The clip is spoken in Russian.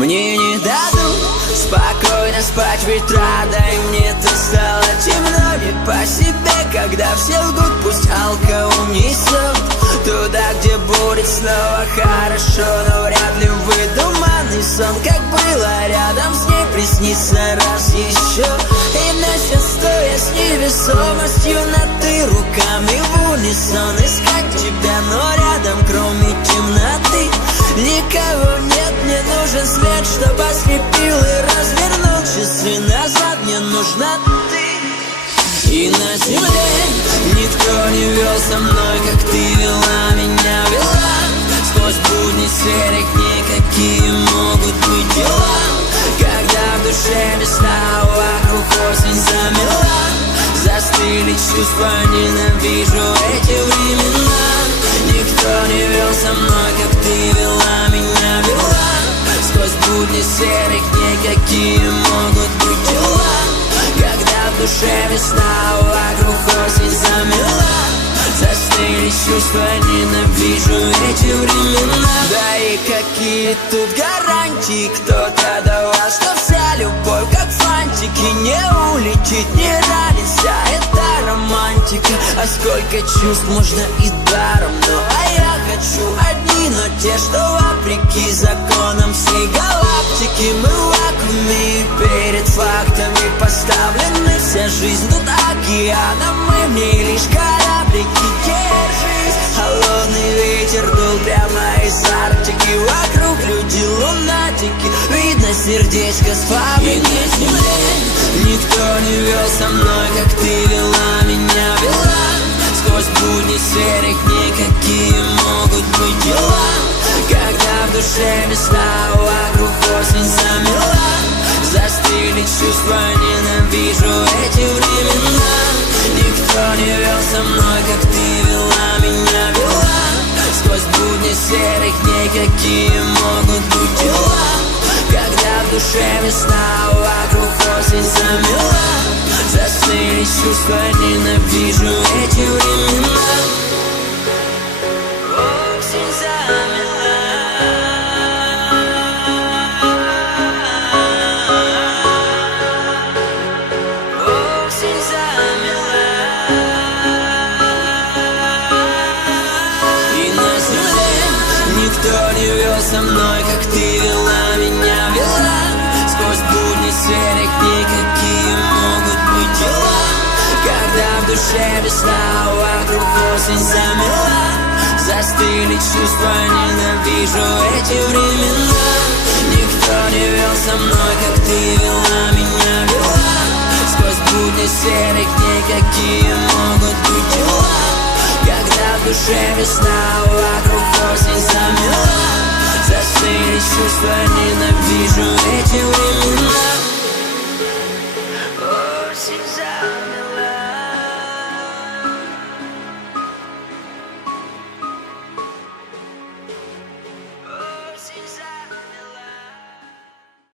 Мне не дадут спокойно спать ветра, да и мне-то стало темно не по себе, когда все лгут, пусть алка унесет туда, где будет снова хорошо, но вряд ли выдуманный сон, как было рядом с ней, приснится раз еще. И вновь стоя с невесомостью над ты руками в унисон искать тебя, но рядом кроме темноты никого нет. Мне нужен свет, чтобы ослепил и развернул часы назад. Мне нужна ты. И на земле никто не вел со мной, как ты вела меня, вела. Сквозь будни серых дней какие могут быть дела, когда в душе весна, вокруг осень замела. Застыли чувства, ненавижу эти времена. Никто не вел со мной, как ты вела меня, вела. Сквозь будни серых дней какие могут быть дела, когда в душе весна, вокруг осень замела. Застыли чувства, ненавижу эти времена. Да и какие тут гарантии, кто-то давал, что вся любовь как фантики, не улетит, не ранится, это романтика. А сколько чувств можно и даром, ну а я хочу одни, но те, что вопреки законам всей галактики. Мы в вакууме, перед фактами поставлены, вся жизнь тут океаном, мы в ней лишь кораблики. Держись, холодный ветер дул прямо из Арктики, вокруг люди лунатики, видно сердечко с фабрики. И на земле никто не вел со мной, как ты вела меня, вела. Сквозь будни серых дней какие могут быть дела, когда в душе весна, вокруг осень замела. Застыли чувства, ненавижу эти времена. Никто не вел со мной, как ты вела меня, вела. Сквозь будни серых дней какие могут быть дела, когда в душе весна, вокруг осень замела. Застыли чувства, ненавижу эти времена. Осень замела. Осень замела. И на земле никто не вел со мной, как ты вела меня, вела. Сквозь будни серых дней какие могут быть дела, когда в душе весна, вокруг осень замела. Застыли чувства, ненавижу эти времена. Никто не вел со мной, как ты вела меня, вела. Сквозь будни серых дней какие могут быть дела, когда в душе весна, вокруг осень замела. Застыли чувства, ненавижу эти времена.